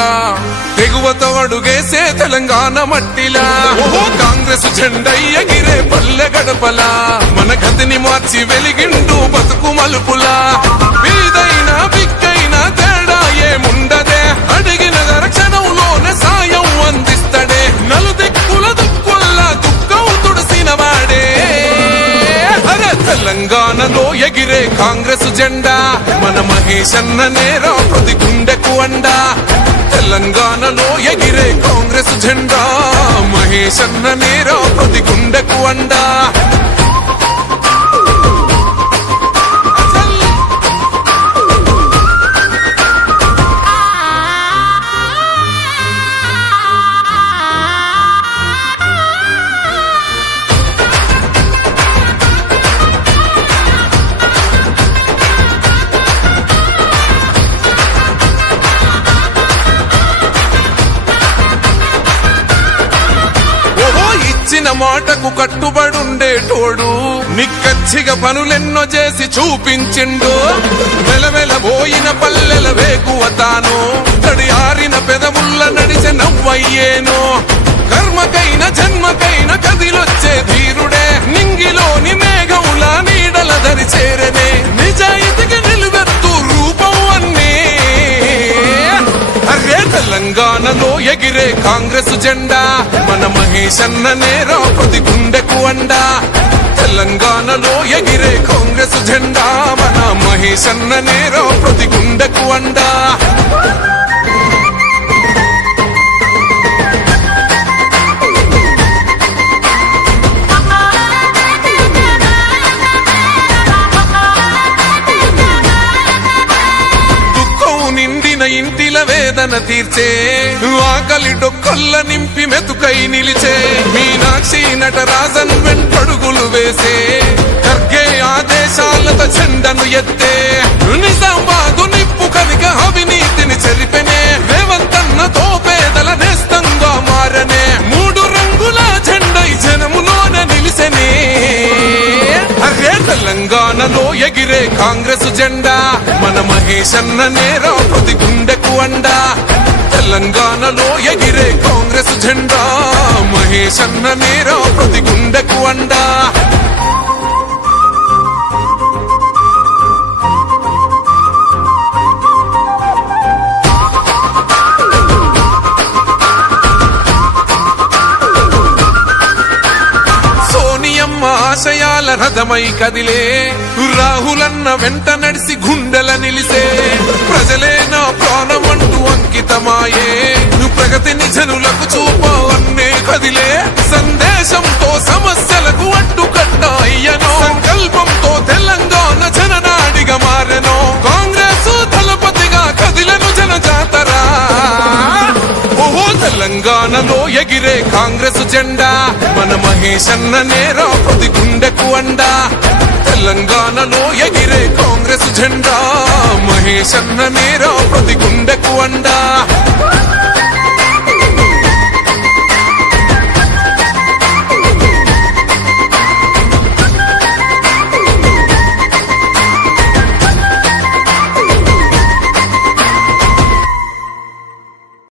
గడపలా తెగువతో అడుగేసే తెలంగాణ మట్టిలా కాంగ్రెస్ జెండా ఎగిరే పల్లె గడపలా మన గతిని మార్చి వెలిగిండు బతుకు మలుపులా వీధైనా బిక్కైనా తేడా ఏముండదే అడిగిన క్షణంలోనే సాయం అందిస్తాడే నలుదిక్కుల దుక్కుల్లా దుఃఖం తుడిసిన వాడే అరే తెలంగాణలో ఎగిరే కాంగ్రెస్ జెండా మన మహేష్ అన్న నేరా ప్రతి గుండెకు అండా తెలంగాణలో ఎగిరే కాంగ్రెస్ జెండా మహేష్ అన్న నేరా ప్రతి గుండెకు అండా మాటకు కట్టుబడుండేటోడు నిక్కచ్చిగా పనులెన్నో చేసి చూపించిండు వెలవెలబోయిన పల్లెల వేకువ తాను తడియారిన పెదవుల్ల నడిచే నవ్వయ్యేను కర్మకైన జన్మకైన కదిలొచ్చే ధీరుడే నింగిలోని మేఘములా నీడల దరి చేరనే నిజాయితీకి నిలువెత్తు రూపం అన్నీ అరే తెలంగాణలో ఎగిరే కాంగ్రెస్ జెండా మన మహేష్ అన్న నేరా ప్రతి గుండెకు అండా తెలంగాణలో ఎగిరే కాంగ్రెస్ జెండా మన మహేష్ అన్న నేరా ప్రతి గుండెకు అండా ఇంటిల వేదన తీర్చే ఆకలి డొక్కల్ల నింపి మెతుకై నిలిచే మీనాక్షి నటరాజన్ వెంటడుగులు వేసే ఖర్గే ఆదేశాలతో జెండను ఎత్తే నిజామాబాదు నిప్పు కనిక అవినీతిని చెరిపెనే రేవంతన్నతో పేదల నేస్తంగా మారనే మూడు రంగుల జెండై జనములోన నిలిసెనే అరే తెలంగాణలో ఎగిరే కాంగ్రెస్ జెండా మన మహేష్ అన్న నేరా ప్రతి గుండెకు అండా తెలంగాణలో ఎగిరే కాంగ్రెస్ జెండా మహేష్ అన్న నేరా ప్రతి గుండెకు అండా ఆశయాల రథమై కదిలే రాహులన్న వెంట నడిసి గుండెల నిలిసే ప్రజలే నా ప్రాణమంటూ అంకితమాయే ప్రగతిని జనులకు చూపవన్నే కదిలే సందేశంతో సమస్యలకు అడ్డుకట్ట అయ్యనో సంకల్పంతో తెలంగాణ జననాడిగా మారెనో కాంగ్రెస్ దళపతిగా కదిలను జనజాతరా ఓహో తెలంగాణలో ఎగిరే కాంగ్రెస్ జెండా మన మహేష్ అన్న నేరా ప్రతి గుండెకు అండా తెలంగాణలో ఎగిరే కాంగ్రెస్ జెండా మహేష్ అన్న నేరా ప్రతి గుండెకు అండా